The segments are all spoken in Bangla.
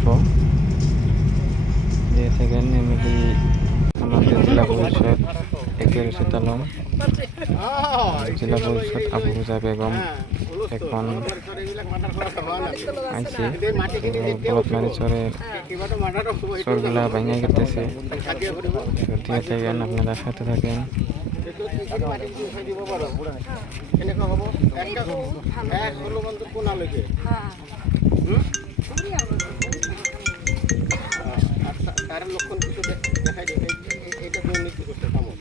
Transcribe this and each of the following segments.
আসবো। যে থাকেন এমনি আমাদের জেলা পরিষদ একের আলম, জেলা পরিষদ আফরোজা বেগম এখন আইছে বলতমারি চরের চরগুলা ভাঙিয়ে গেতেছে। দিয়ে থাকেন আপনারা সাথে থাকেন। তার লক্ষণ কিছু দেখাই দেবে এটা দুর্নীতি করছে কামড়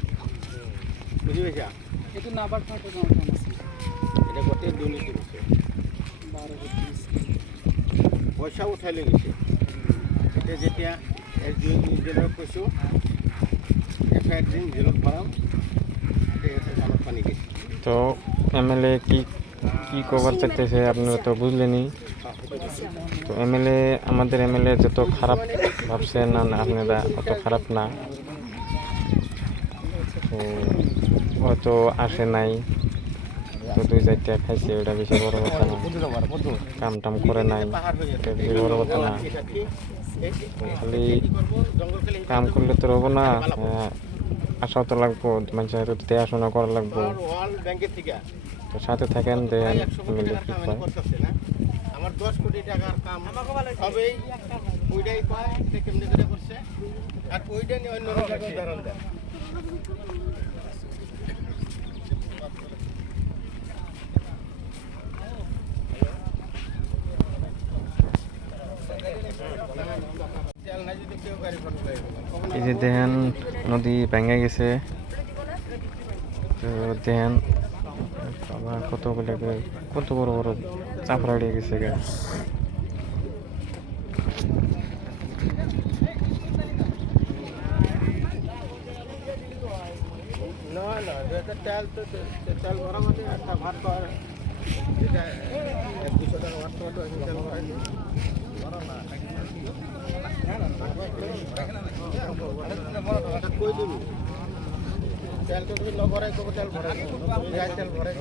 বুঝি পেয়েছা এটা না আবার এটা গোটে দুর্নীতি করছে পয়সা উঠাই লেগেছে এটা যেতিয়া জেলত কৈছোঁ এফআইআর দিন জেলত ভৰাম কামত পানি গেছে। তো এমএলএ কি কভার চাইতেছে আপনারা তো বুঝলেনই। তো এমএলএ আমাদের এমএলএ যত খারাপ ভাবছেন না আপনারা অত খারাপ না। তো হয়তো আসে নাই, তো 2-4টা খাইছে, ওটা বেশি বড় কথা না। কাম টাম করে নাই, এটা বেশি বড় কথা না। খালি কাম করলে তো হবো না, আসাও তো লাগবো, মানুষের তো দেখাশোনা করা লাগবো। তো সাথে থাকেন দেন এমএলএ কি হয়। আমার 10 কোটি টাকার কাম হবেই, ওইটাই পায়, এটা কেমনি করে করছে আর ওইটা নিয়ে অন্য জায়গায় উদাহরণ দেয়। এই যে দেখেন নদী ভেঙে গেছে। তো দেখেন আবার কত বড় বড় চাপড়া উড়ে গেছে গা। না না তেল তো তেল ভরা মানে একটা ভাত খাওয়ার যেটা 100-200 টাকা ভাত খাওয়া তো তেল ভরাই কই দিবি তেল তো তুমি নভরাই কবে তেল ভরাই তেল ভরাই